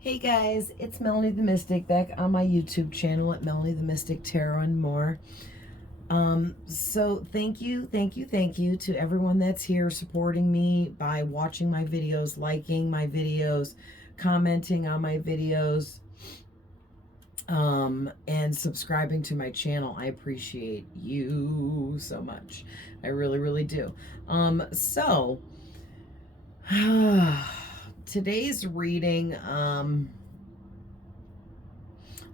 Hey guys, it's Melanie the Mystic back on my YouTube channel at Melanie the Mystic Tarot and more. So thank you to everyone that's here supporting me by watching my videos, liking my videos, commenting on my videos, and subscribing to my channel. I appreciate you so much. I really, really do. So today's reading,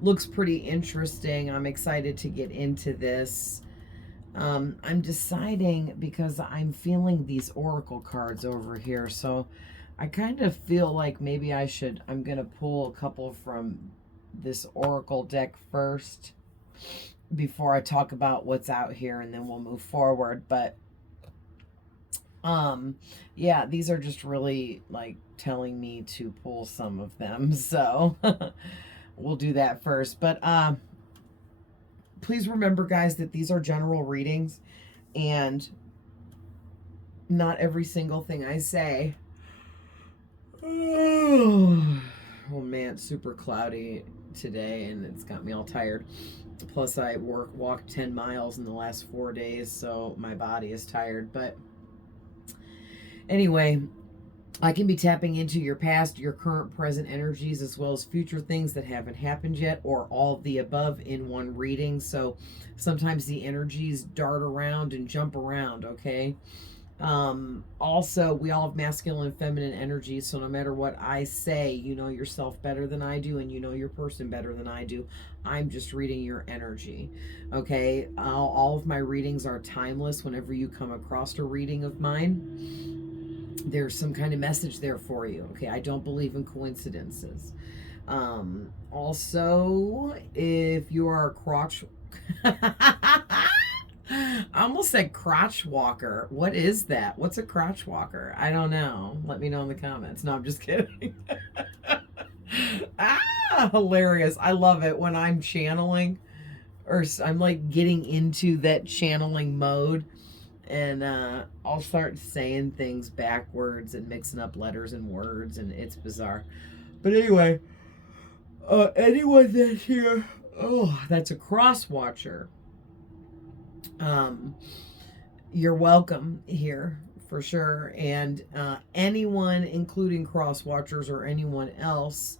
looks pretty interesting. I'm excited to get into this. I'm deciding because I'm feeling these oracle cards over here. So I kind of feel like maybe I'm going to pull a couple from this oracle deck first before I talk about what's out here, and then we'll move forward. But yeah, these are just really like telling me to pull some of them. So we'll do that first. But please remember, guys, that these are general readings, and not every single thing I say. Oh man, it's super cloudy today, and it's got me all tired. Plus, I walked 10 miles in the last 4 days, so my body is tired. But anyway, I can be tapping into your past, your current, present energies, as well as future things that haven't happened yet, or all of the above in one reading. So sometimes the energies dart around and jump around, okay? Also, we all have masculine and feminine energy, so no matter what I say, you know yourself better than I do, and you know your person better than I do. I'm just reading your energy, okay? All of my readings are timeless. Whenever you come across a reading of mine, there's some kind of message there for you, okay? I don't believe in coincidences. Also, if you are a crotch I almost said crotch walker. What is that? What's a crotch walker? I don't know. Let me know in the comments. No, I'm just kidding. Hilarious. I love it when I'm channeling, or I'm like getting into that channeling mode, and I'll start saying things backwards and mixing up letters and words, and it's bizarre. But anyway, anyone that's here, oh, that's a cross watcher. Um, you're welcome here for sure. And anyone, including cross watchers or anyone else,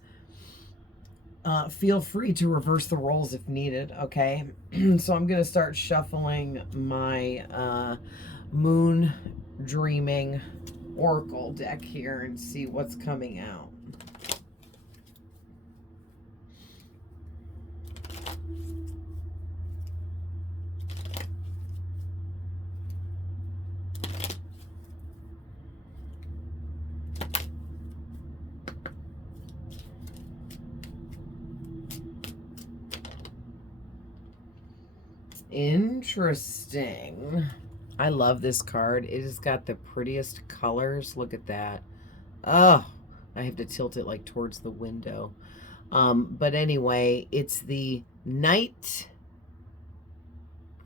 feel free to reverse the roles if needed. Okay, so I'm gonna start shuffling my moon dreaming oracle deck here and see what's coming out. Interesting. I love this card. It has got the prettiest colors. Look at that. Oh, I have to tilt it like towards the window. But anyway, it's the night.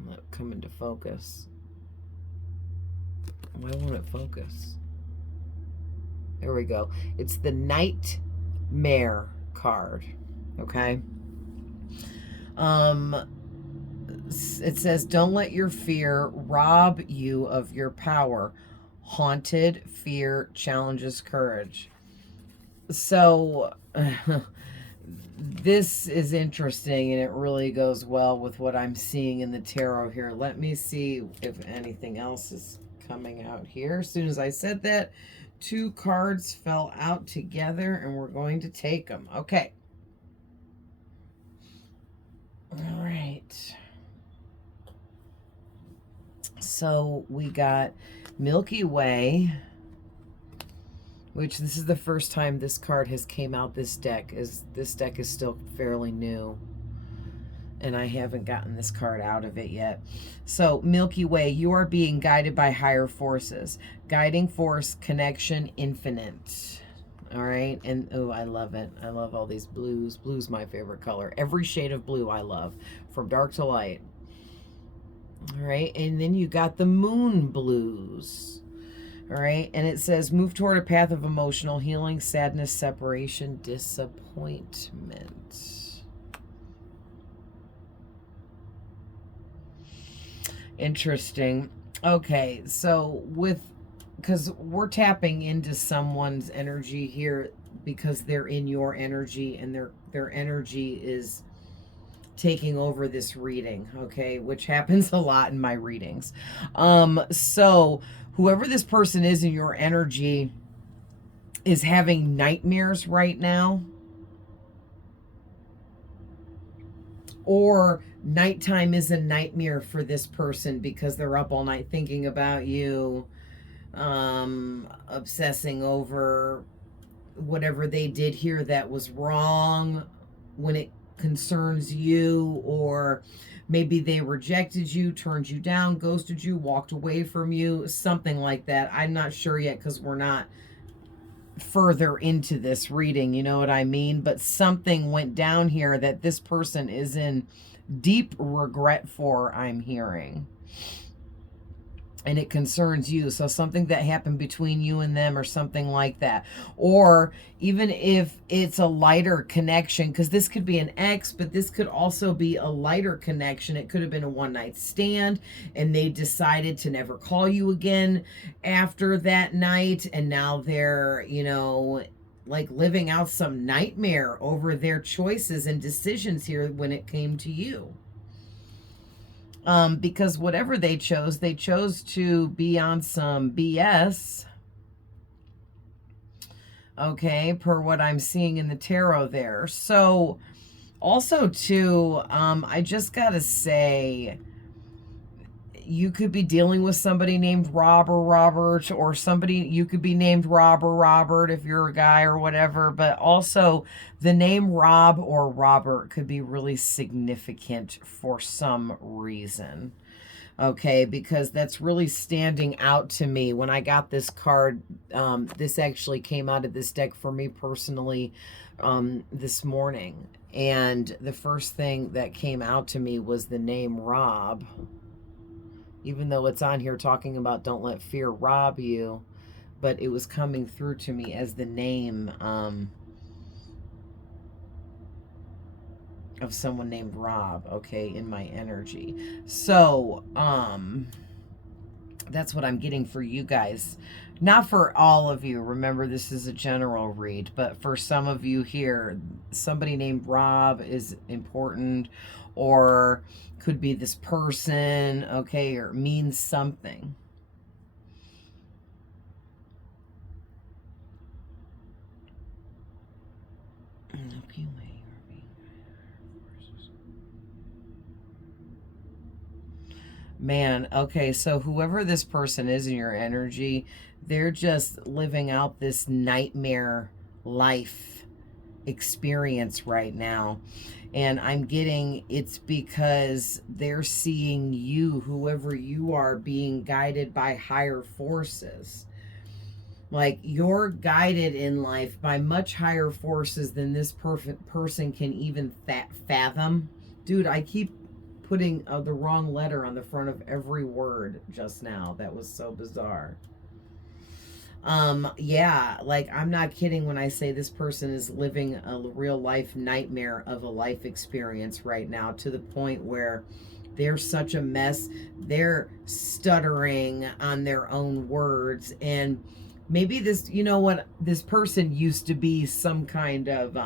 Not come into focus. Why won't it focus? There we go. It's the Nightmare card. Okay. It says, don't let your fear rob you of your power. Haunted fear challenges courage. So this is interesting, and it really goes well with what I'm seeing in the tarot here. Let me see if anything else is coming out here. As soon as I said that, two cards fell out together, and we're going to take them. Okay. All right. So we got Milky Way, which this is the first time this card has came out. This deck is still fairly new, and I haven't gotten this card out of it yet. So Milky Way, you are being guided by higher forces. Guiding force, connection, infinite. All right. And oh, I love it. I love all these blues. Blue's my favorite color. Every shade of blue I love, from dark to light. All right. And then you got the moon blues. All right. And it says move toward a path of emotional healing, sadness, separation, disappointment. Interesting. Okay. So because we're tapping into someone's energy here because they're in your energy and their energy is taking over this reading, okay, which happens a lot in my readings. So whoever this person is in your energy is having nightmares right now, or nighttime is a nightmare for this person because they're up all night thinking about you, obsessing over whatever they did here that was wrong when it concerns you, or maybe they rejected you, turned you down, ghosted you, walked away from you, something like that. I'm not sure yet because we're not further into this reading, you know what I mean? But something went down here that this person is in deep regret for, I'm hearing. And it concerns you. So something that happened between you and them or something like that. Or even if it's a lighter connection, because this could be an ex, but this could also be a lighter connection. It could have been a one-night stand and they decided to never call you again after that night. And now they're, you know, like living out some nightmare over their choices and decisions here when it came to you. Because whatever they chose to be on some BS. Okay, per what I'm seeing in the tarot there. So, also too, I just gotta say, you could be dealing with somebody named Rob or Robert, or somebody, you could be named Rob or Robert if you're a guy or whatever, but also the name Rob or Robert could be really significant for some reason. Okay, because that's really standing out to me. When I got this card, this actually came out of this deck for me personally this morning. And the first thing that came out to me was the name Rob. Even though it's on here talking about don't let fear rob you, but it was coming through to me as the name of someone named Rob, okay, in my energy. So, that's what I'm getting for you guys. Not for all of you. Remember, this is a general read, but for some of you here, somebody named Rob is important, or could be this person, okay, or means something. Man, okay, so whoever this person is in your energy, they're just living out this nightmare life experience right now. And I'm getting it's because they're seeing you, whoever you are, being guided by higher forces. Like, you're guided in life by much higher forces than this perfect person can even fathom. Dude, I keep putting the wrong letter on the front of every word just now. That was so bizarre. Yeah, like, I'm not kidding when I say this person is living a real life nightmare of a life experience right now, to the point where they're such a mess. They're stuttering on their own words. And maybe this, you know what, this person used to be some kind of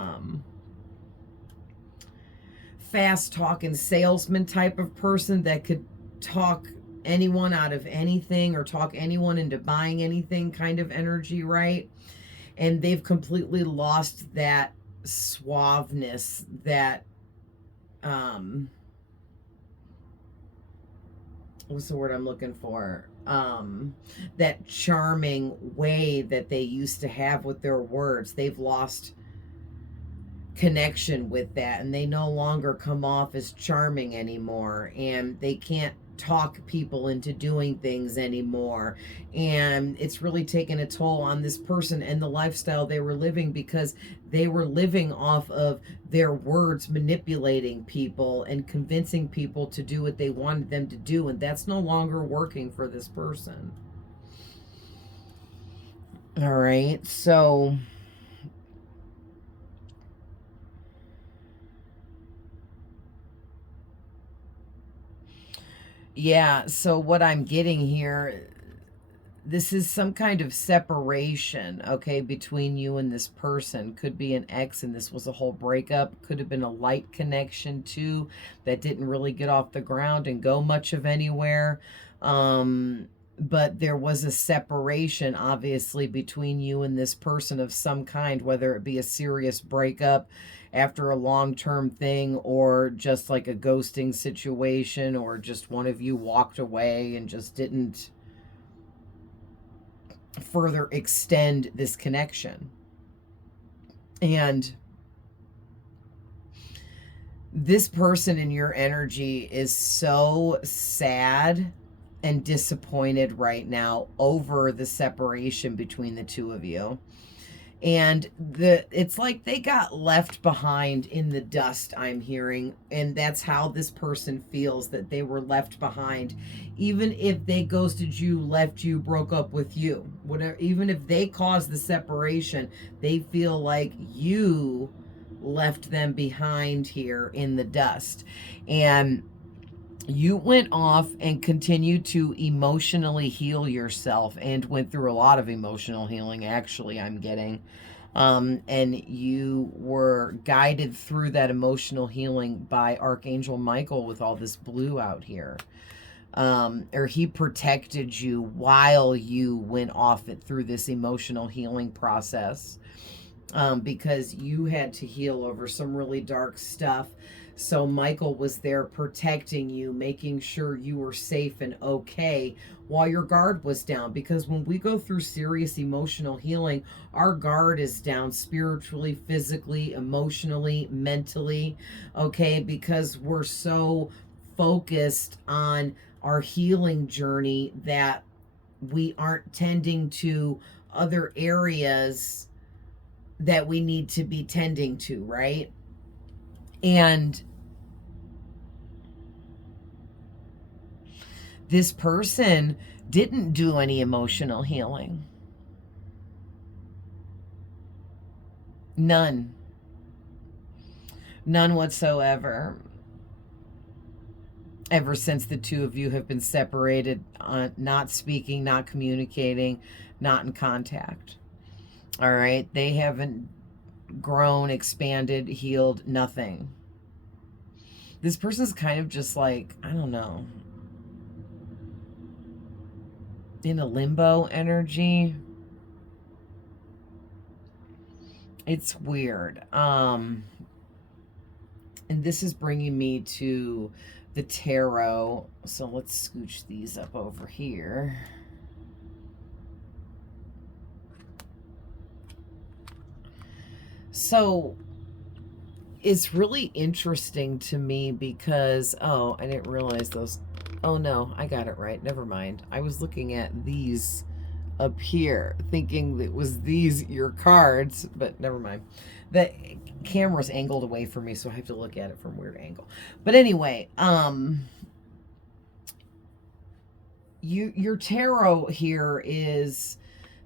fast talking salesman type of person that could talk anyone out of anything or talk anyone into buying anything kind of energy, right? And they've completely lost that suaveness, that what's the word I'm looking for? That charming way that they used to have with their words. They've lost connection with that, and they no longer come off as charming anymore, and they can't talk people into doing things anymore. And it's really taken a toll on this person and the lifestyle they were living, because they were living off of their words, manipulating people and convincing people to do what they wanted them to do, and that's no longer working for this person. All right, so yeah, so what I'm getting here, this is some kind of separation, okay, between you and this person. Could be an ex and this was a whole breakup. Could have been a light connection too that didn't really get off the ground and go much of anywhere. But there was a separation, obviously, between you and this person of some kind, whether it be a serious breakup after a long-term thing, or just like a ghosting situation, or just one of you walked away and just didn't further extend this connection. And this person in your energy is so sad and disappointed right now over the separation between the two of you. And it's like they got left behind in the dust, I'm hearing, and that's how this person feels, that they were left behind. Even if they ghosted you, left you, broke up with you, whatever, even if they caused the separation, they feel like you left them behind here in the dust. And you went off and continued to emotionally heal yourself, and went through a lot of emotional healing, actually, I'm getting. And you were guided through that emotional healing by Archangel Michael with all this blue out here. Or he protected you while you went off it through this emotional healing process. Because you had to heal over some really dark stuff. So Michael was there protecting you, making sure you were safe and okay while your guard was down. Because when we go through serious emotional healing, our guard is down spiritually, physically, emotionally, mentally, okay? Because we're so focused on our healing journey that we aren't tending to other areas that we need to be tending to, right? And this person didn't do any emotional healing. None. None whatsoever. Ever since the two of you have been separated, not speaking, not communicating, not in contact. All right? They haven't grown, expanded, healed, nothing. This person's kind of just like, I don't know, in a limbo energy. It's weird. And this is bringing me to the tarot. So let's scooch these up over here. So it's really interesting to me because, oh, I didn't realize those. Oh no, I got it right. Never mind. I was looking at these up here thinking that was these your cards, but never mind. The camera's angled away from me, so I have to look at it from a weird angle. But anyway, your tarot here is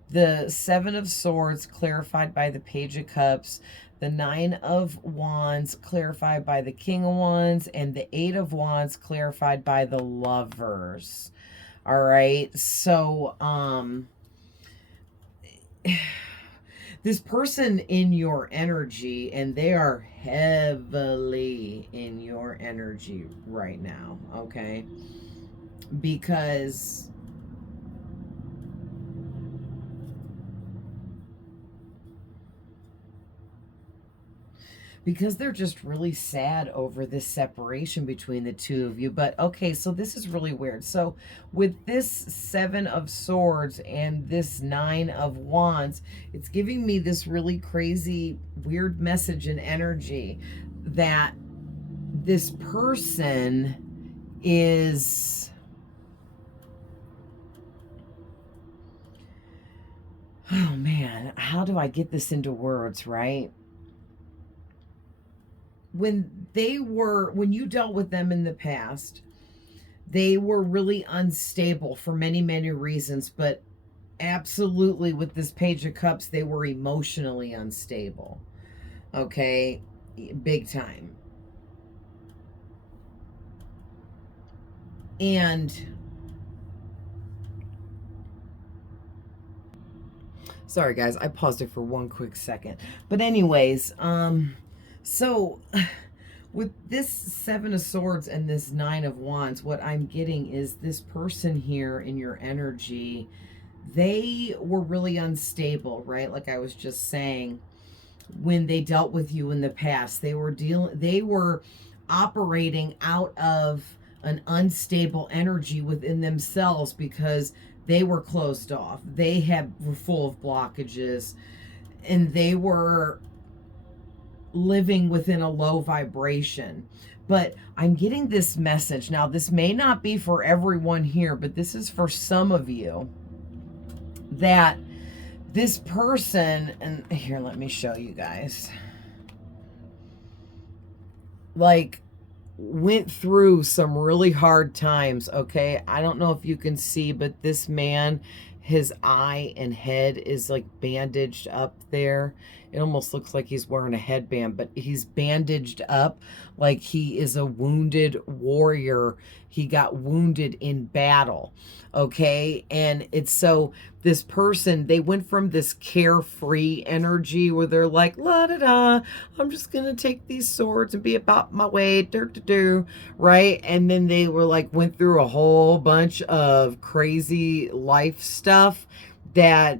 the Seven of Swords clarified by the Page of Cups, the Nine of Wands clarified by the King of Wands, and the Eight of Wands clarified by the Lovers. All right, so this person in your energy, and they are heavily in your energy right now, okay? Because they're just really sad over this separation between the two of you. But okay, so this is really weird. So with this Seven of Swords and this Nine of Wands, it's giving me this really crazy, weird message and energy that this person is... Oh man, how do I get this into words, right? When you dealt with them in the past, they were really unstable for many, many reasons, but absolutely, with this Page of Cups, they were emotionally unstable. Okay, big time. And sorry guys, I paused it for one quick second. But anyways, so with this Seven of Swords and this Nine of Wands, what I'm getting is this person here in your energy, they were really unstable, right? Like I was just saying, when they dealt with you in the past, they were operating out of an unstable energy within themselves because they were closed off. Were full of blockages, and they were living within a low vibration. But I'm getting this message. Now, this may not be for everyone here, but this is for some of you, that this person, and here, let me show you guys, like, went through some really hard times, okay? I don't know if you can see, but this man, his eye and head is like bandaged up there. It almost looks like he's wearing a headband, but he's bandaged up like he is a wounded warrior. He got wounded in battle, okay? And it's so this person, they went from this carefree energy where they're like, la da da, I'm just gonna take these swords and be about my way, right? And then they were like, went through a whole bunch of crazy life stuff that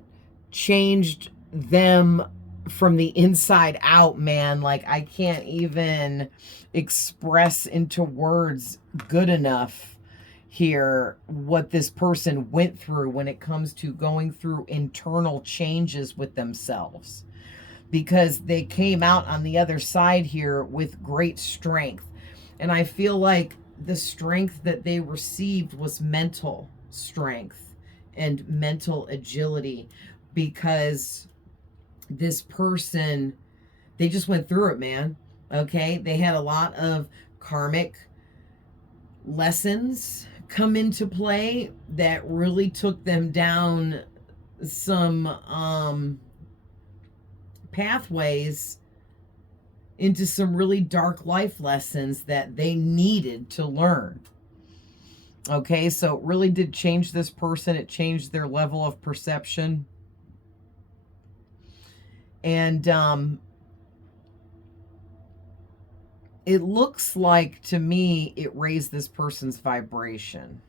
changed them from the inside out, man. Like, I can't even express into words good enough here what this person went through when it comes to going through internal changes with themselves, because they came out on the other side here with great strength. And I feel like the strength that they received was mental strength and mental agility, because this person, they just went through it, man. Okay, they had a lot of karmic lessons come into play that really took them down some pathways into some really dark life lessons that they needed to learn. Okay, so it really did change this person. It changed their level of perception. And it looks like, to me, it raised this person's vibration.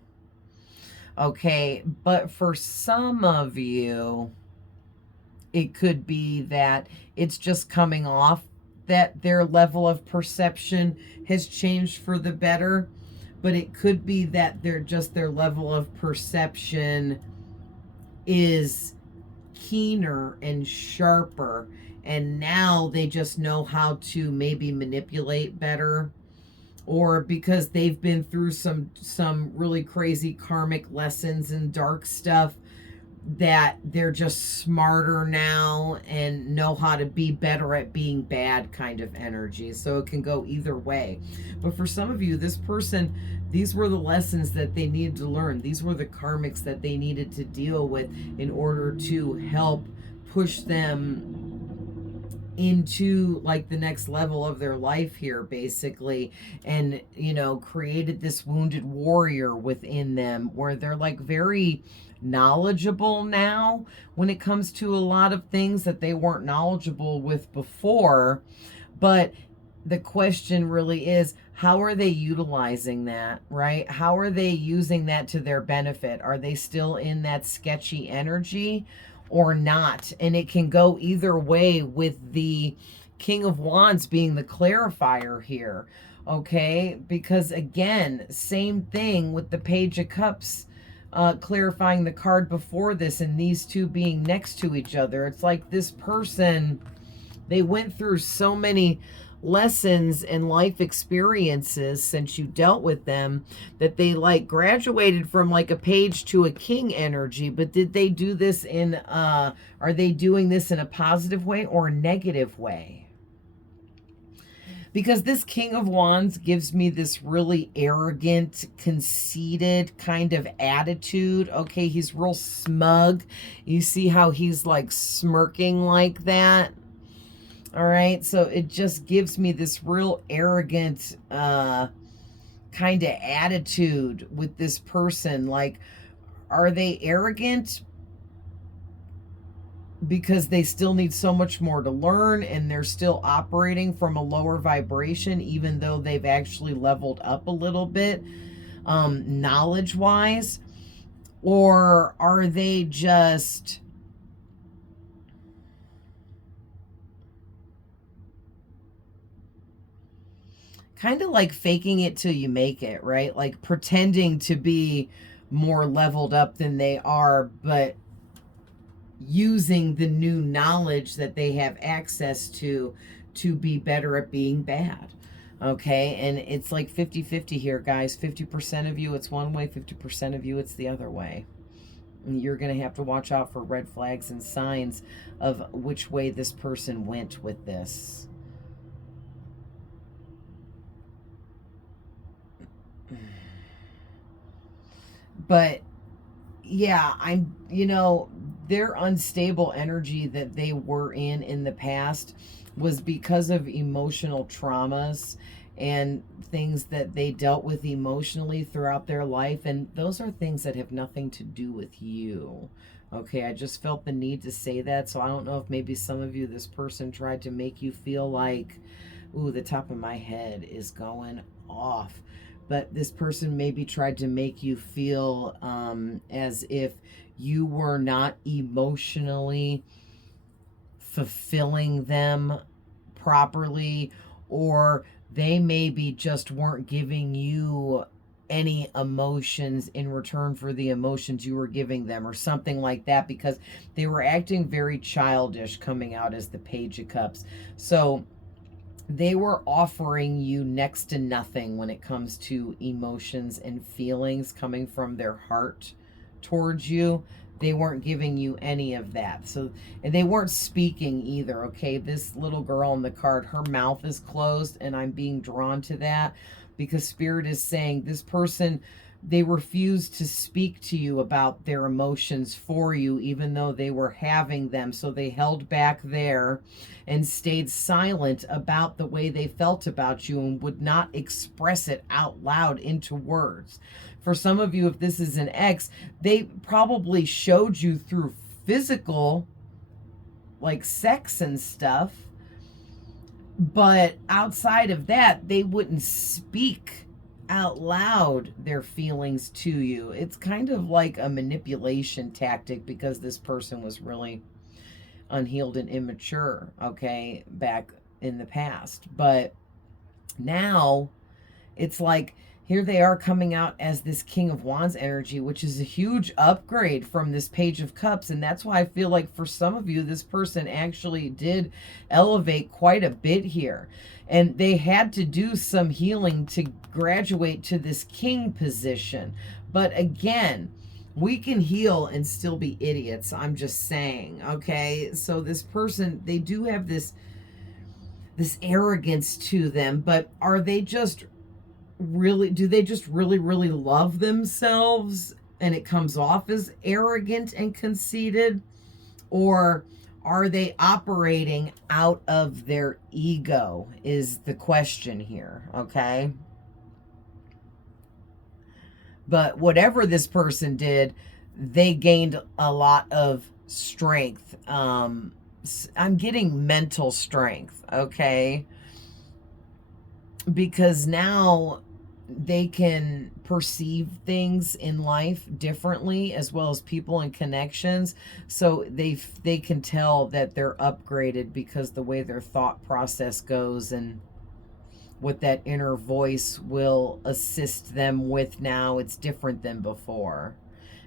Okay, but for some of you, it could be that it's just coming off that their level of perception has changed for the better, but it could be that their level of perception is keener and sharper, and now they just know how to maybe manipulate better, or because they've been through some really crazy karmic lessons and dark stuff, that they're just smarter now and know how to be better at being bad kind of energy. So it can go either way. But for some of you, this person, these were the lessons that they needed to learn. These were the karmics that they needed to deal with in order to help push them into like the next level of their life here, basically. And, you know, created this wounded warrior within them where they're like very knowledgeable now when it comes to a lot of things that they weren't knowledgeable with before. But the question really is, how are they utilizing that, right? How are they using that to their benefit? Are they still in that sketchy energy or not? And it can go either way, with the King of Wands being the clarifier here, okay? Because again, same thing with the Page of Cups, clarifying the card before this, and these two being next to each other. It's like this person, they went through so many lessons and life experiences since you dealt with them that they like graduated from like a page to a king energy. But did they do this in are they doing this in a positive way or a negative way? Because this King of Wands gives me this really arrogant, conceited kind of attitude. Okay, he's real smug. You see how he's like smirking like that? All right, so it just gives me this real arrogant kind of attitude with this person. Like, are they arrogant because they still need so much more to learn and they're still operating from a lower vibration, even though they've actually leveled up a little bit, knowledge wise? Or are they just kind of like faking it till you make it, right? Like pretending to be more leveled up than they are, but using the new knowledge that they have access to be better at being bad. Okay, and it's like 50-50 here, guys. 50% of you it's one way, 50% of you it's the other way. And you're going to have to watch out for red flags and signs of which way this person went with this. But yeah, their unstable energy that they were in the past was because of emotional traumas and things that they dealt with emotionally throughout their life. And those are things that have nothing to do with you. Okay, I just felt the need to say that. So I don't know if maybe some of you, this person tried to make you feel like, ooh, the top of my head is going off. But this person maybe tried to make you feel as if you were not emotionally fulfilling them properly, or they maybe just weren't giving you any emotions in return for the emotions you were giving them, or something like that, because they were acting very childish coming out as the Page of Cups. So they were offering you next to nothing when it comes to emotions and feelings coming from their heart towards you. They weren't giving you any of that. So, and they weren't speaking either. Okay, this little girl on the card, her mouth is closed, and I'm being drawn to that because Spirit is saying this person, they refused to speak to you about their emotions for you, even though they were having them. So they held back there and stayed silent about the way they felt about you and would not express it out loud into words. For some of you, if this is an ex, they probably showed you through physical, like sex and stuff, but outside of that, they wouldn't speak out loud their feelings to you. It's kind of like a manipulation tactic because this person was really unhealed and immature, okay, back in the past. But now it's like here they are coming out as this King of Wands energy, which is a huge upgrade from this Page of Cups. And that's why I feel like for some of you, this person actually did elevate quite a bit here. And they had to do some healing to graduate to this king position. But again, we can heal and still be idiots. I'm just saying, okay? So this person, they do have this arrogance to them, but are they just really, do they just really, really love themselves and it comes off as arrogant and conceited? Or are they operating out of their ego is the question here, okay? But whatever this person did, they gained a lot of strength. I'm getting mental strength, okay? Because now they can perceive things in life differently, as well as people and connections. So they can tell that they're upgraded because the way their thought process goes and what that inner voice will assist them with now, it's different than before.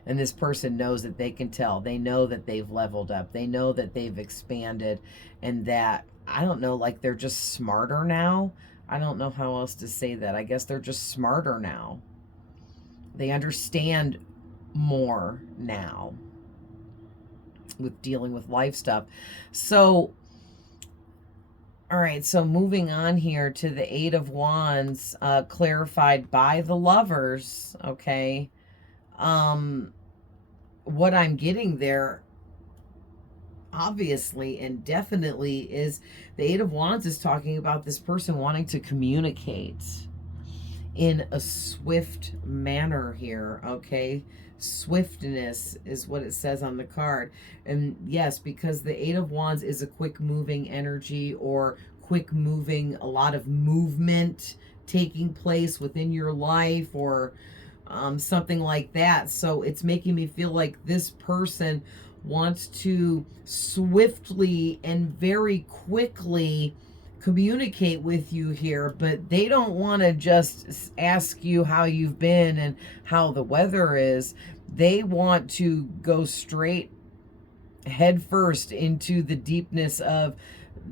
And this person knows that they can tell. They know that they've leveled up. They know that they've expanded, and that, I don't know, like they're just smarter now. I don't know how else to say that. I guess they're just smarter now. They understand more now with dealing with life stuff. So All right, so moving on here to the Eight of Wands, clarified by the Lovers, okay? What I'm getting there, obviously and definitely, is the Eight of Wands is talking about this person wanting to communicate in a swift manner here, okay? Swiftness is what it says on the card. And yes, because the Eight of Wands is a quick moving energy, or quick moving, a lot of movement taking place within your life, or something like that. So it's making me feel like this person wants to swiftly and very quickly communicate with you here, but they don't want to just ask you how you've been and how the weather is. They want to go straight head first into the deepness of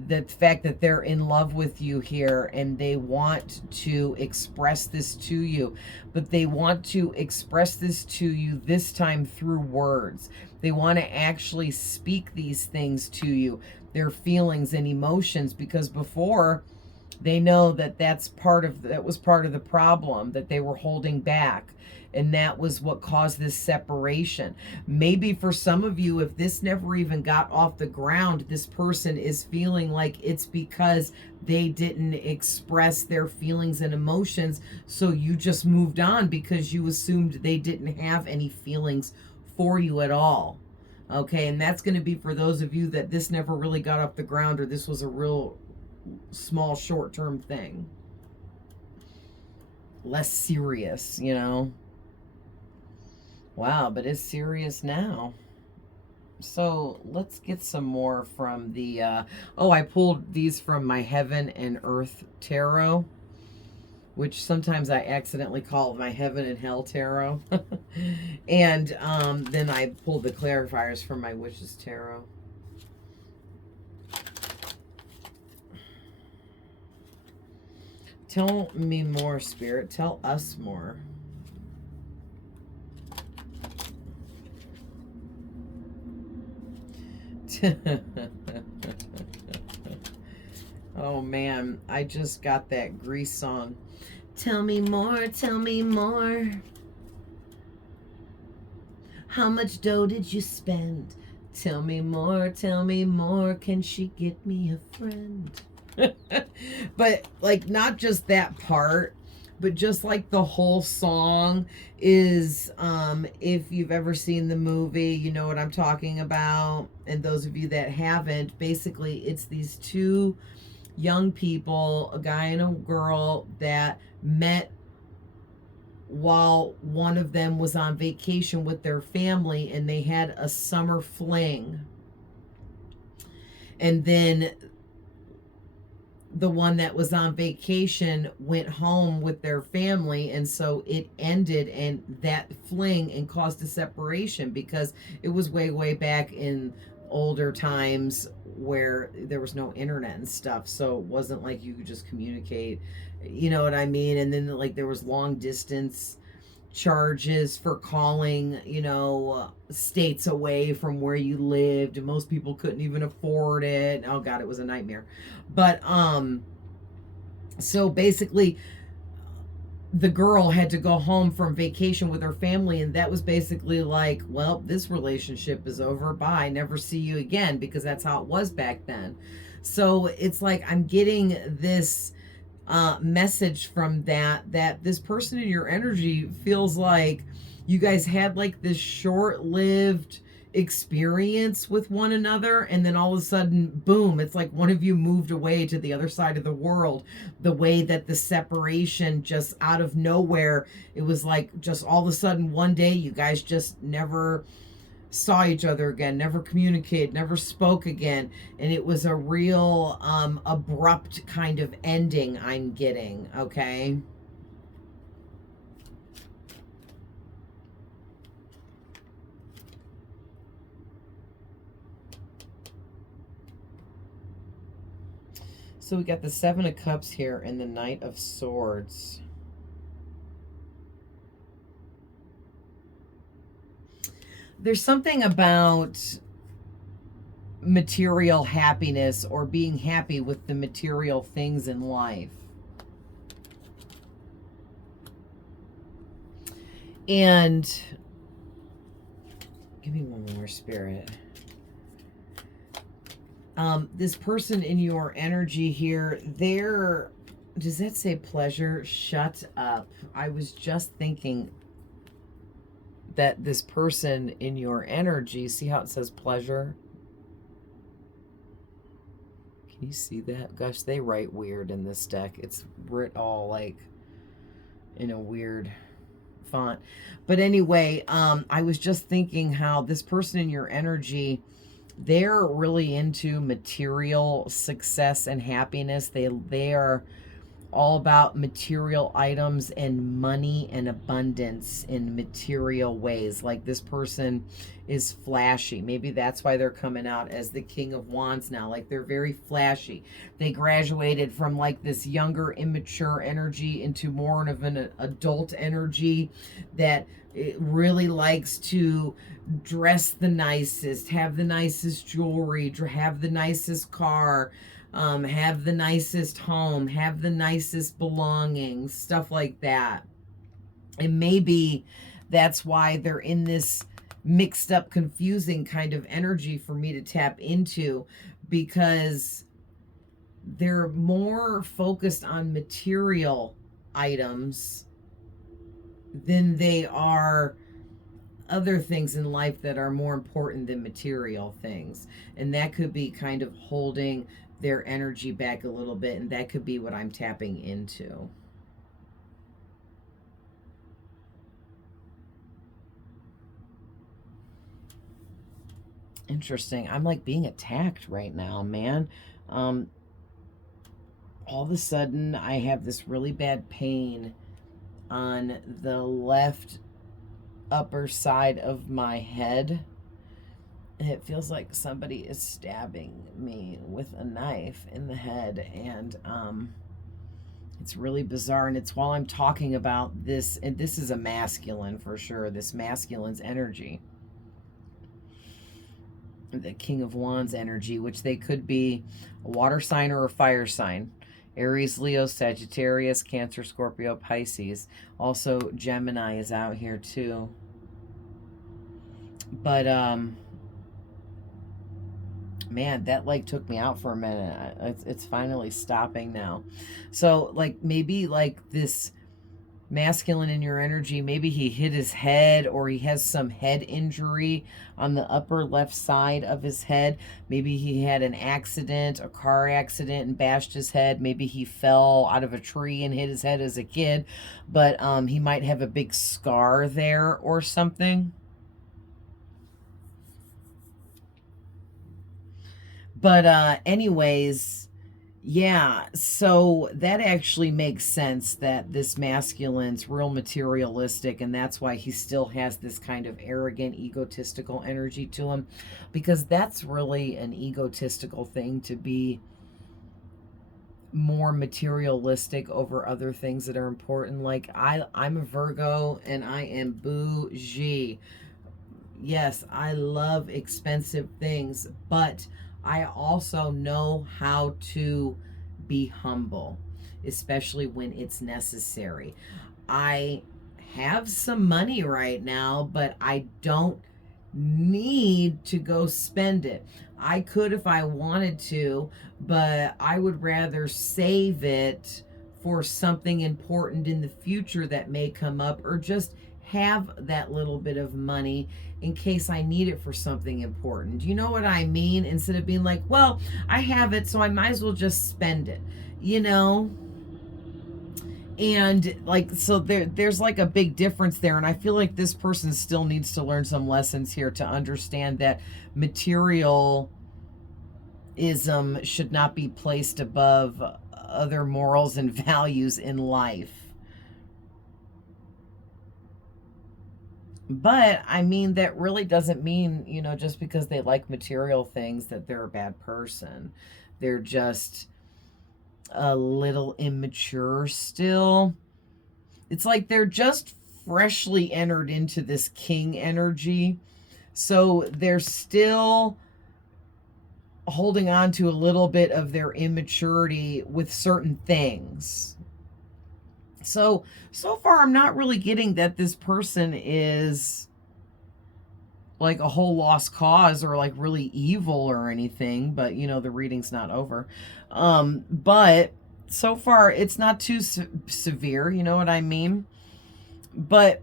the fact that they're in love with you here, and they want to express this to you, but they want to express this to you this time through words. They want to actually speak these things to you, their feelings and emotions, because before they know that that was part of the problem, that they were holding back, and that was what caused this separation. Maybe for some of you, if this never even got off the ground, this person is feeling like it's because they didn't express their feelings and emotions, so you just moved on because you assumed they didn't have any feelings for you at all. Okay, and that's going to be for those of you that this never really got off the ground, or this was a real small short-term thing, less serious, you know. Wow, but it's serious now. So let's get some more from the I pulled these from my Heaven and Earth Tarot, which sometimes I accidentally call my Heaven and Hell Tarot. And then I pulled the clarifiers from my Witches Tarot. Tell me more, Spirit. Tell us more. Oh man, I just got that Grease song. Tell me more, tell me more. How much dough did you spend? Tell me more, tell me more. Can she get me a friend? But like, not just that part, but just like the whole song is, if you've ever seen the movie, you know what I'm talking about. And those of you that haven't, basically it's these two young people, a guy and a girl, that met while one of them was on vacation with their family, and they had a summer fling. And then the one that was on vacation went home with their family, and so it ended, and that fling, and caused a separation, because it was way back in older times where there was no internet and stuff, so it wasn't like you could just communicate, you know what I mean. And then like there was long distance charges for calling, you know, states away from where you lived, and most people couldn't even afford it. Oh god, it was a nightmare. But so basically the girl had to go home from vacation with her family, and that was basically like, well, this relationship is over, bye, never see you again, because that's how it was back then. So it's like I'm getting this message from that this person in your energy feels like you guys had like this short-lived experience with one another, and then all of a sudden, boom, it's like one of you moved away to the other side of the world. The way that the separation, just out of nowhere, it was like just all of a sudden one day you guys just never saw each other again, never communicated, never spoke again, and it was a real abrupt kind of ending I'm getting, okay? So we got the Seven of Cups here and the Knight of Swords. There's something about material happiness or being happy with the material things in life. And give me one more, Spirit. This person in your energy here, does that say pleasure? Shut up. I was just thinking that this person in your energy, see how it says pleasure? Can you see that? Gosh, they write weird in this deck. It's writ all like in a weird font. But anyway, I was just thinking how this person in your energy, they're really into material success and happiness. They are all about material items and money and abundance in material ways. Like this person is flashy. Maybe that's why they're coming out as the King of Wands now. Like they're very flashy. They graduated from like this younger, immature energy into more of an adult energy that it really likes to dress the nicest, have the nicest jewelry, have the nicest car, have the nicest home, have the nicest belongings, stuff like that. And maybe that's why they're in this mixed up, confusing kind of energy for me to tap into, because they're more focused on material items than they are other things in life that are more important than material things. And that could be kind of holding their energy back a little bit, and that could be what I'm tapping into. Interesting. I'm like being attacked right now, man. All of a sudden I have this really bad pain on the left upper side of my head. It feels like somebody is stabbing me with a knife in the head, and it's really bizarre. And it's while I'm talking about this, and this is a masculine for sure, this masculine's energy, the King of Wands energy, which they could be a water sign or a fire sign. Aries, Leo, Sagittarius, Cancer, Scorpio, Pisces. Also Gemini is out here too. But man, that like took me out for a minute. It's finally stopping now. So like maybe like this masculine in your energy, maybe he hit his head, or he has some head injury on the upper left side of his head. Maybe he had an accident, a car accident, and bashed his head. Maybe he fell out of a tree and hit his head as a kid, but he might have a big scar there or something. But anyways, yeah, so that actually makes sense that this masculine's real materialistic, and that's why he still has this kind of arrogant, egotistical energy to him, because that's really an egotistical thing, to be more materialistic over other things that are important. Like I'm a Virgo and I am bougie. Yes, I love expensive things, but I also know how to be humble, especially when it's necessary. I have some money right now, but I don't need to go spend it. I could if I wanted to, but I would rather save it for something important in the future that may come up, or just have that little bit of money in case I need it for something important. Do you know what I mean? Instead of being like, well, I have it, so I might as well just spend it, you know? And like, so there's like a big difference there. And I feel like this person still needs to learn some lessons here to understand that materialism should not be placed above other morals and values in life. But I mean, that really doesn't mean, you know, just because they like material things that they're a bad person. They're just a little immature still. It's like they're just freshly entered into this king energy. So they're still holding on to a little bit of their immaturity with certain things. So far, I'm not really getting that this person is like a whole lost cause or like really evil or anything, but you know, the reading's not over. But so far, it's not too severe, you know what I mean? But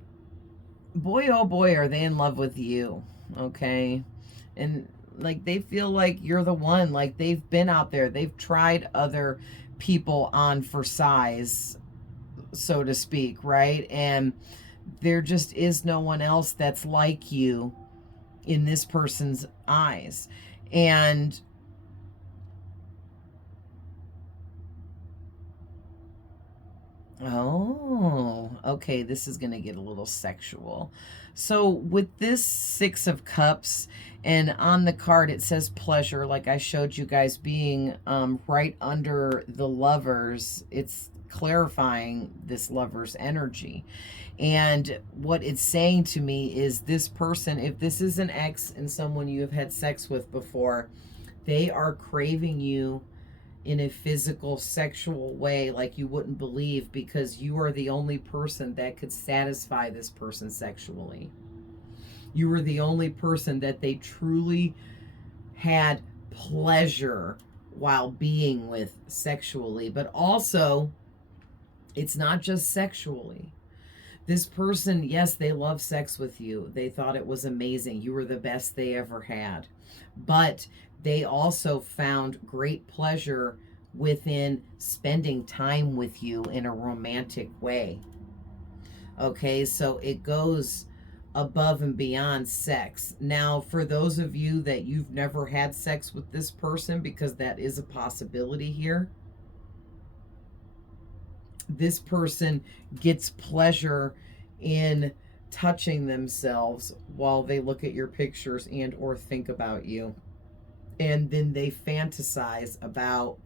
boy, oh boy, are they in love with you, okay? And like they feel like you're the one. Like they've been out there, they've tried other people on for size, so to speak, right? And there just is no one else that's like you in this person's eyes. And oh, okay, this is going to get a little sexual. So with this Six of Cups, and on the card it says pleasure, like I showed you guys being right under the Lovers. It's clarifying this Lover's energy. And what it's saying to me is this person, if this is an ex and someone you have had sex with before, they are craving you in a physical, sexual way like you wouldn't believe, because you are the only person that could satisfy this person sexually. You were the only person that they truly had pleasure while being with sexually. But also, it's not just sexually. This person, yes, they love sex with you. They thought it was amazing. You were the best they ever had. But they also found great pleasure within spending time with you in a romantic way. Okay, so it goes above and beyond sex. Now, for those of you that you've never had sex with this person, because that is a possibility here, this person gets pleasure in touching themselves while they look at your pictures and or think about you. And then they fantasize about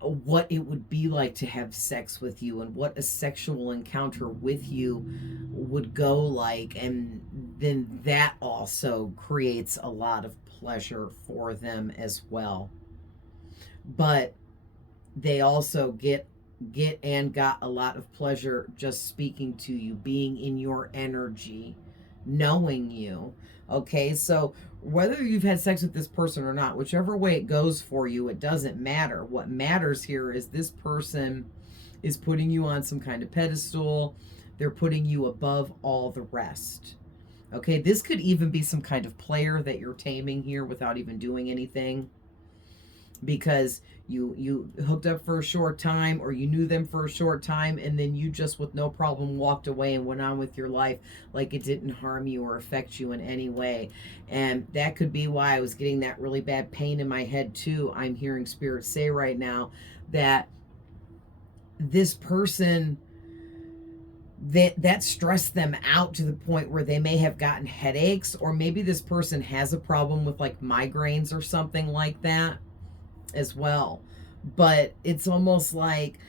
what it would be like to have sex with you and what a sexual encounter with you would go like. And then that also creates a lot of pleasure for them as well. But they also get and got a lot of pleasure just speaking to you, being in your energy, knowing you. Okay, so whether you've had sex with this person or not, whichever way it goes for you, it doesn't matter. What matters here is this person is putting you on some kind of pedestal. They're putting you above all the rest. Okay, this could even be some kind of player that you're taming here without even doing anything, because you hooked up for a short time, or you knew them for a short time, and then you just with no problem walked away and went on with your life like it didn't harm you or affect you in any way. And that could be why I was getting that really bad pain in my head too. I'm hearing Spirit say right now that this person, that stressed them out to the point where they may have gotten headaches, or maybe this person has a problem with like migraines or something like that as well. But it's almost like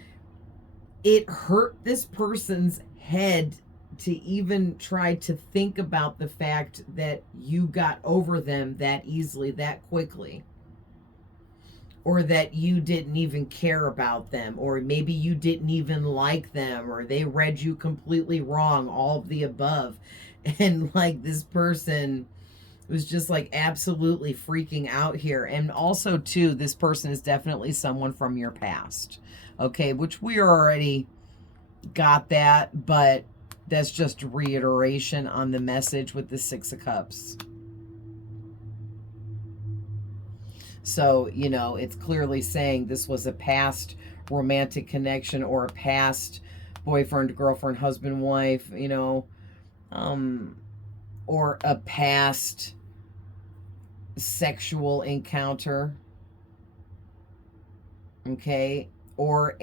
it hurt this person's head to even try to think about the fact that you got over them that easily, that quickly, or that you didn't even care about them, or maybe you didn't even like them, or they read you completely wrong, all of the above. And like this person was just like absolutely freaking out here. And also too, this person is definitely someone from your past, okay, which we already got that, but that's just reiteration on the message with the Six of Cups. So, you know, it's clearly saying this was a past romantic connection, or a past boyfriend, girlfriend, husband, wife, you know, or a past sexual encounter, okay, or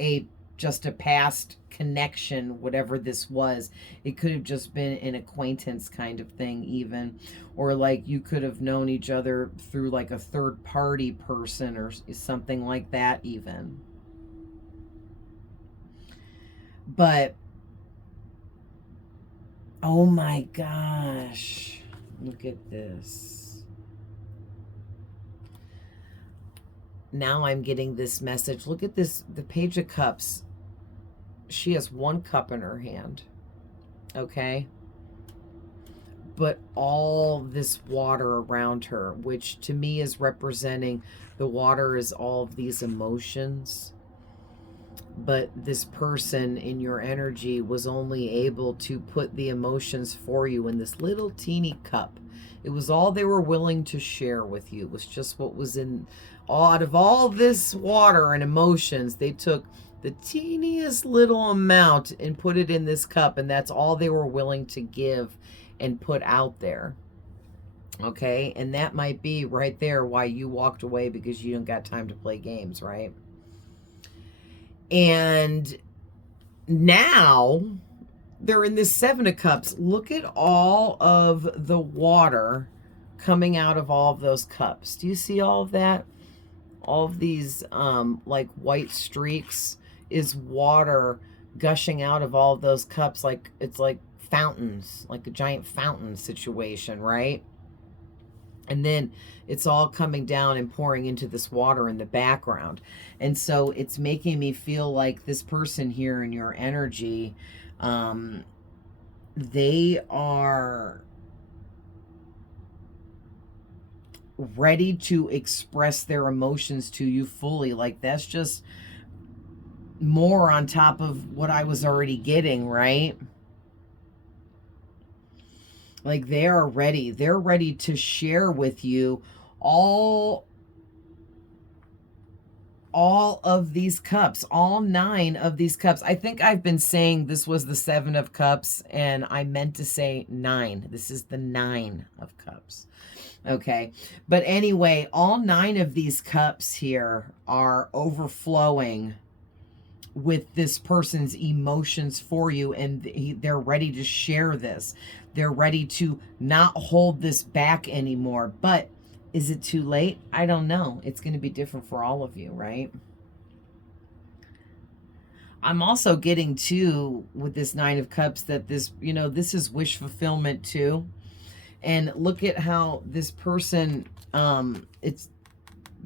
just a past connection, whatever this was. It could have just been an acquaintance kind of thing even, or like you could have known each other through like a third party person or something like that even. But oh my gosh, Look at this. Now I'm getting this message. Look at this, the Page of Cups. She has one cup in her hand, okay? But all this water around her, which to me is representing, the water is all of these emotions. But this person in your energy was only able to put the emotions for you in this little teeny cup. It was all they were willing to share with you. It was just what was in, out of all this water and emotions, they took the teeniest little amount and put it in this cup, and that's all they were willing to give and put out there. Okay, and that might be right there why you walked away, because you don't got time to play games, right? And now they're in this Seven of Cups. Look at all of the water coming out of all of those cups. Do you see all of that? All of these like white streaks is water gushing out of all of those cups. Like it's like fountains, like a giant fountain situation, right? And then it's all coming down and pouring into this water in the background. And so it's making me feel like this person here in your energy, they are ready to express their emotions to you fully. Like that's just more on top of what I was already getting, right? Like they are ready. They're ready to share with you all of these cups, all 9 of these cups. I think I've been saying this was the 7 of cups, and I meant to say 9. This is the 9 of cups. Okay. But anyway, all 9 of these cups here are overflowing with this person's emotions for you, and they're ready to share this. They're ready to not hold this back anymore. But is it too late? I don't know. It's going to be different for all of you, right? I'm also getting too, with this 9 of Cups, that this, you know, this is wish fulfillment too. And look at how this person, it's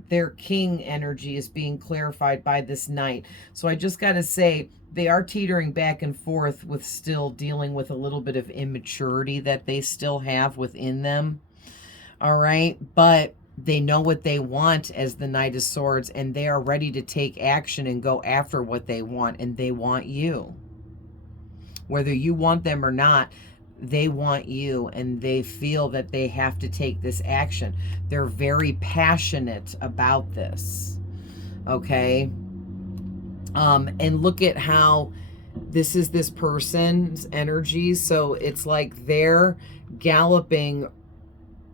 their king energy is being clarified by this Knight. So I just got to say, they are teetering back and forth with still dealing with a little bit of immaturity that they still have within them. All right. But they know what they want as the Knight of Swords, and they are ready to take action and go after what they want. And they want you. Whether you want them or not, they want you, and they feel that they have to take this action. They're very passionate about this. Okay. And look at how this is this person's energy. So it's like they're galloping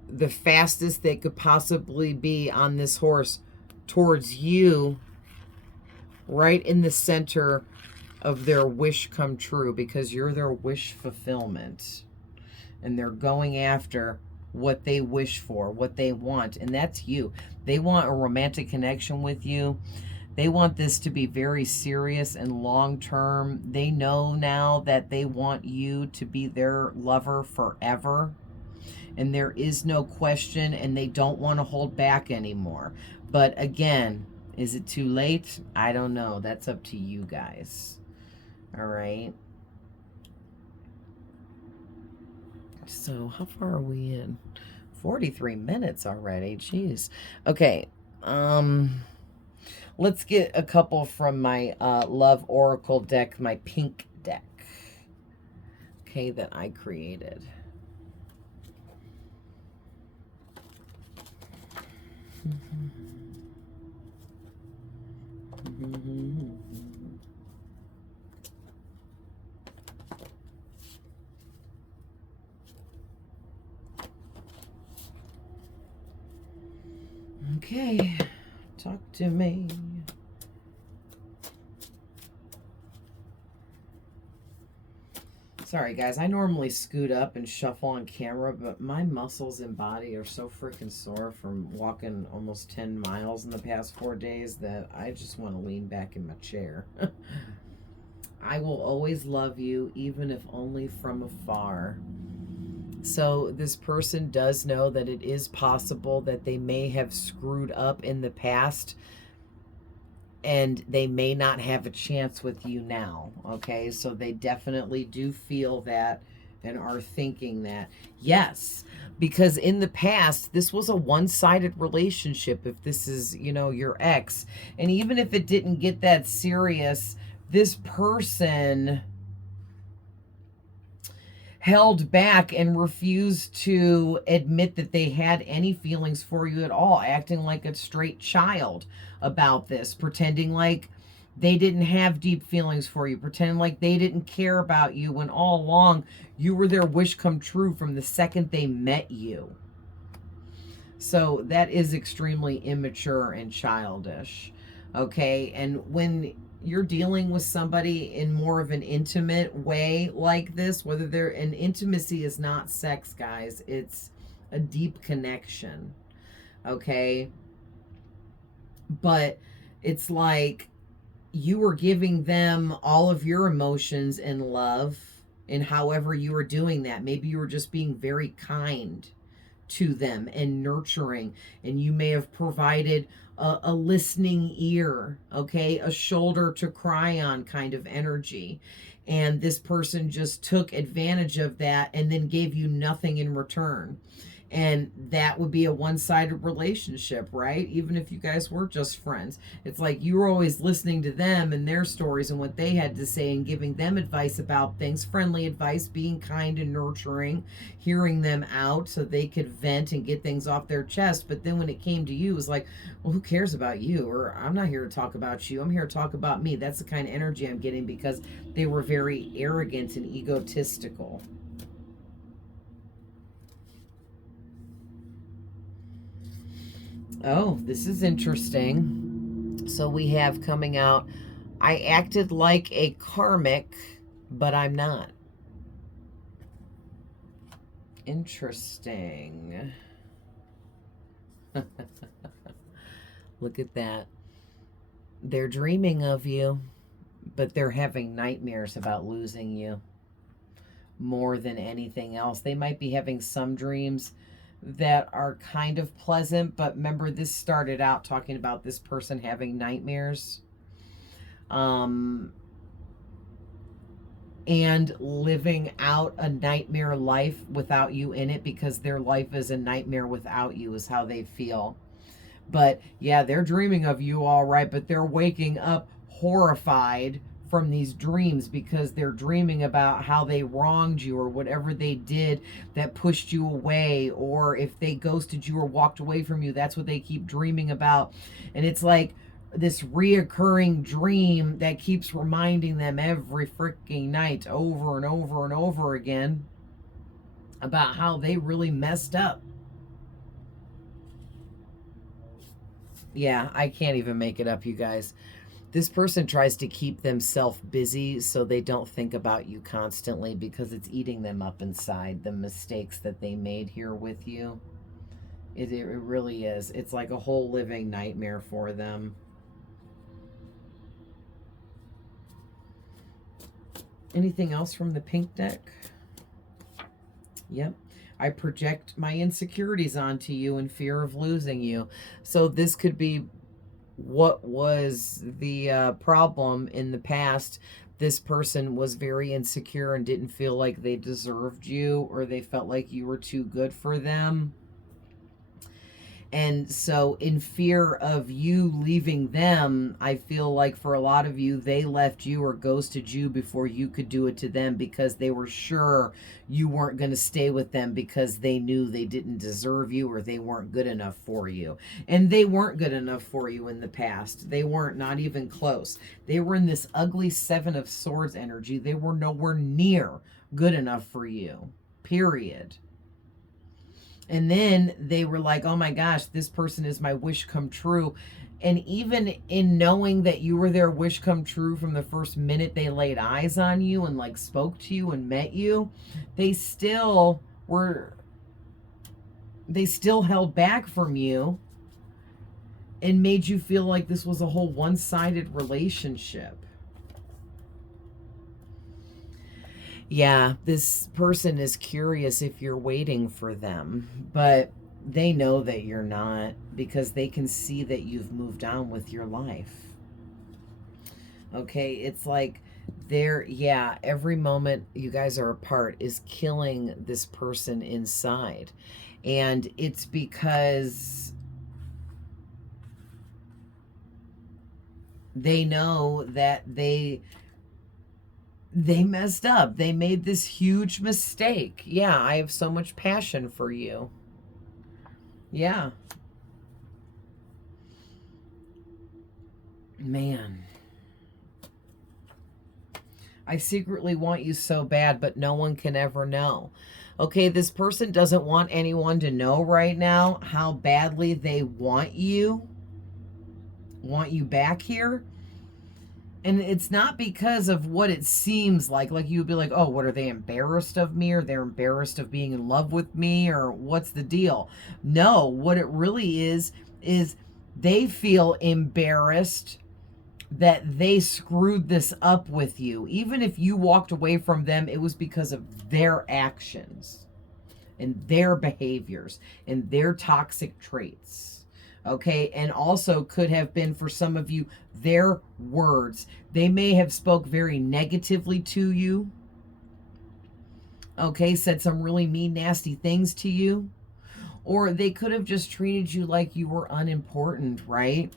the fastest they could possibly be on this horse towards you, right in the center of their wish come true, because you're their wish fulfillment. And they're going after what they wish for, what they want, and that's you. They want a romantic connection with you. They want this to be very serious and long-term. They know now that they want you to be their lover forever. And there is no question, and they don't want to hold back anymore. But again, is it too late? I don't know. That's up to you guys. All right. So how far are we in? 43 minutes already. Jeez. Okay. Let's get a couple from my Love Oracle deck, my pink deck. Okay, that I created. Okay, talk to me. Sorry, guys. I normally scoot up and shuffle on camera, but my muscles and body are so freaking sore from walking almost 10 miles in the past 4 days that I just want to lean back in my chair. I will always love you, even if only from afar. So this person does know that it is possible that they may have screwed up in the past and they may not have a chance with you now. Okay, so they definitely do feel that and are thinking that. Yes, because in the past, this was a one-sided relationship. If this is, you know, your ex, and even if it didn't get that serious, this person held back and refused to admit that they had any feelings for you at all, acting like a straight child about this, pretending like they didn't have deep feelings for you, pretending like they didn't care about you, when all along you were their wish come true from the second they met you. So that is extremely immature and childish. Okay, and when you're dealing with somebody in more of an intimate way like this, whether they're an intimacy is not sex, guys, it's a deep connection. Okay, but it's like you were giving them all of your emotions and love, and however you were doing that, maybe you were just being very kind to them and nurturing, and you may have provided a listening ear, okay, a shoulder to cry on kind of energy, and this person just took advantage of that and then gave you nothing in return. And that would be a one-sided relationship, right? Even if you guys were just friends, it's like you were always listening to them and their stories and what they had to say and giving them advice about things, friendly advice, being kind and nurturing, hearing them out so they could vent and get things off their chest. But then when it came to you, it was like, well, who cares about you? Or I'm not here to talk about you, I'm here to talk about me. That's the kind of energy I'm getting, because they were very arrogant and egotistical. Oh, this is interesting. So we have coming out, I acted like a karmic, but I'm not. Interesting. Look at that. They're dreaming of you, but they're having nightmares about losing you more than anything else. They might be having some dreams that are kind of pleasant, but remember, this started out talking about this person having nightmares and living out a nightmare life without you in it, because their life is a nightmare without you, is how they feel. But yeah, they're dreaming of you all right, but they're waking up horrified from these dreams, because they're dreaming about how they wronged you or whatever they did that pushed you away, or if they ghosted you or walked away from you, that's what they keep dreaming about. And it's like this reoccurring dream that keeps reminding them every freaking night over and over and over again about how they really messed up. Yeah, I can't even make it up, you guys. This person tries to keep themselves busy so they don't think about you constantly, because it's eating them up inside, the mistakes that they made here with you. It really is. It's like a whole living nightmare for them. Anything else from the pink deck? Yep. I project my insecurities onto you in fear of losing you. So this could be what was the problem in the past. This person was very insecure and didn't feel like they deserved you, or they felt like you were too good for them. And so in fear of you leaving them, I feel like for a lot of you, they left you or ghosted you before you could do it to them, because they were sure you weren't going to stay with them, because they knew they didn't deserve you or they weren't good enough for you. And they weren't good enough for you in the past. They weren't, not even close. They were in this ugly Seven of Swords energy. They were nowhere near good enough for you, period. And then they were like, oh my gosh, this person is my wish come true. And even in knowing that you were their wish come true from the first minute they laid eyes on you and like spoke to you and met you, they still held back from you and made you feel like this was a whole one-sided relationship. Yeah, this person is curious if you're waiting for them, but they know that you're not because they can see that you've moved on with your life. Okay, it's like yeah, every moment you guys are apart is killing this person inside. And it's because they know that they messed up. They made this huge mistake. Yeah, I have so much passion for you. Yeah. Man. I secretly want you so bad, but no one can ever know. Okay, this person doesn't want anyone to know right now how badly they want you back here. And it's not because of what it seems like. Like you'd be like, oh, what are they embarrassed of me? Or they're embarrassed of being in love with me? Or what's the deal? No, what it really is they feel embarrassed that they screwed this up with you. Even if you walked away from them, it was because of their actions and their behaviors and their toxic traits. Okay, and also could have been for some of you their words. They may have spoke very negatively to you. Okay, said some really mean, nasty things to you. Or they could have just treated you like you were unimportant, right?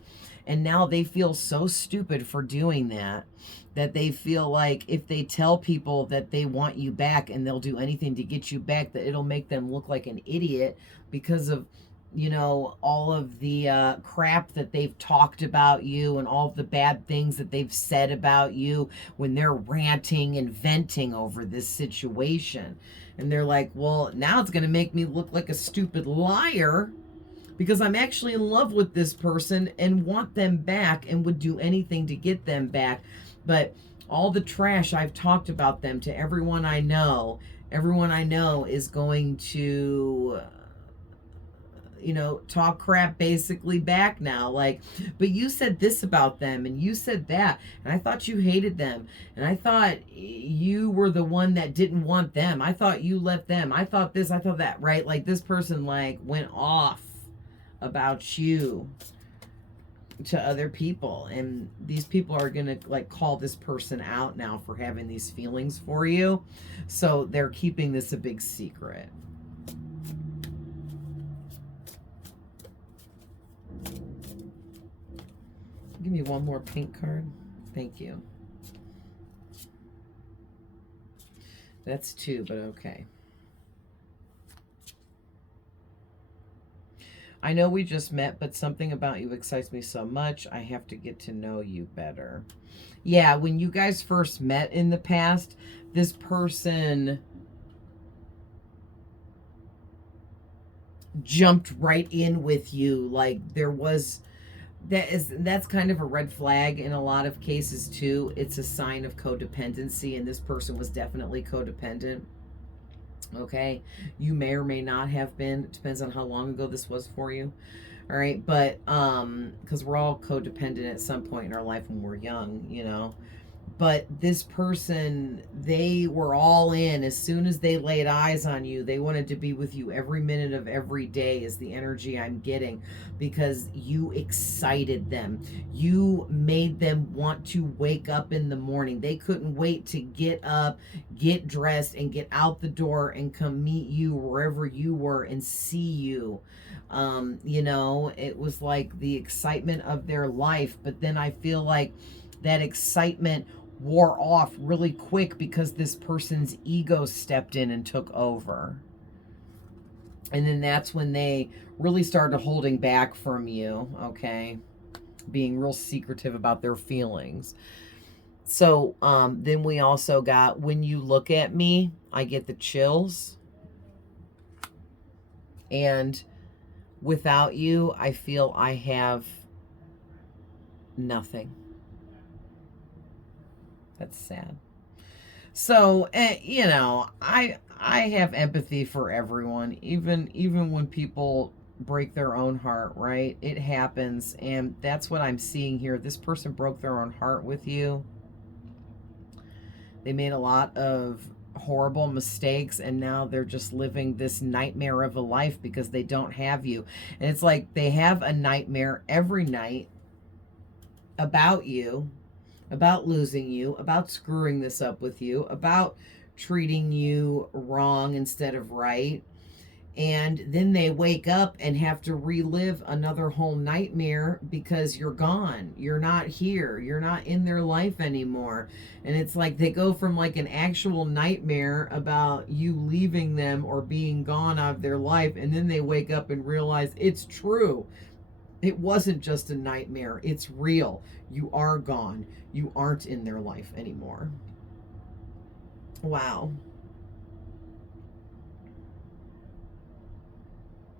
And now they feel so stupid for doing that, that they feel like if they tell people that they want you back and they'll do anything to get you back, that it'll make them look like an idiot because of, you know, all of the crap that they've talked about you and all of the bad things that they've said about you when they're ranting and venting over this situation. And they're like, well, now it's going to make me look like a stupid liar because I'm actually in love with this person and want them back and would do anything to get them back. But all the trash I've talked about them to everyone I know is going to, you know, talk crap basically back now. Like, but you said this about them and you said that, and I thought you hated them, and I thought you were the one that didn't want them. I thought you left them. I thought this, I thought that, right? Like this person like went off about you to other people, and these people are gonna like call this person out now for having these feelings for you, so they're keeping this a big secret. Give me one more pink card. Thank you. That's two, but okay. I know we just met, but something about you excites me so much. I have to get to know you better. Yeah, when you guys first met in the past, this person jumped right in with you. Like there was that's kind of a red flag in a lot of cases too. It's a sign of codependency, and this person was definitely codependent. Okay, you may or may not have been. It depends on how long ago this was for you. All right, but because we're all codependent at some point in our life when we're young, you know. But this person, they were all in. As soon as they laid eyes on you, they wanted to be with you every minute of every day, is the energy I'm getting, because you excited them. You made them want to wake up in the morning. They couldn't wait to get up, get dressed, and get out the door and come meet you wherever you were and see you. You know, it was like the excitement of their life. But then I feel like that excitement wore off really quick because this person's ego stepped in and took over. And then that's when they really started holding back from you, okay? Being real secretive about their feelings. So then we also got, when you look at me, I get the chills. And without you, I feel I have nothing. That's sad. So, you know, I have empathy for everyone, even when people break their own heart, right? It happens, and that's what I'm seeing here. This person broke their own heart with you. They made a lot of horrible mistakes, and now they're just living this nightmare of a life because they don't have you. And it's like they have a nightmare every night about you, about losing you, about screwing this up with you, about treating you wrong instead of right. And then they wake up and have to relive another whole nightmare because you're gone. You're not here. You're not in their life anymore. And it's like they go from like an actual nightmare about you leaving them or being gone out of their life. And then they wake up and realize it's true. It wasn't just a nightmare. It's real. You are gone. You aren't in their life anymore. Wow.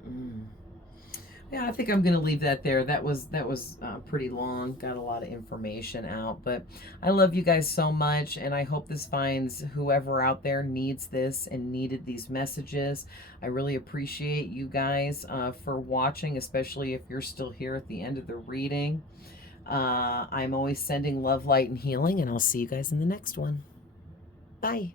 Mm. Yeah, I think I'm going to leave that there. That was pretty long. Got a lot of information out, but I love you guys so much, and I hope this finds whoever out there needs this and needed these messages. I really appreciate you guys for watching, especially if you're still here at the end of the reading. I'm always sending love, light, and healing, and I'll see you guys in the next one. Bye.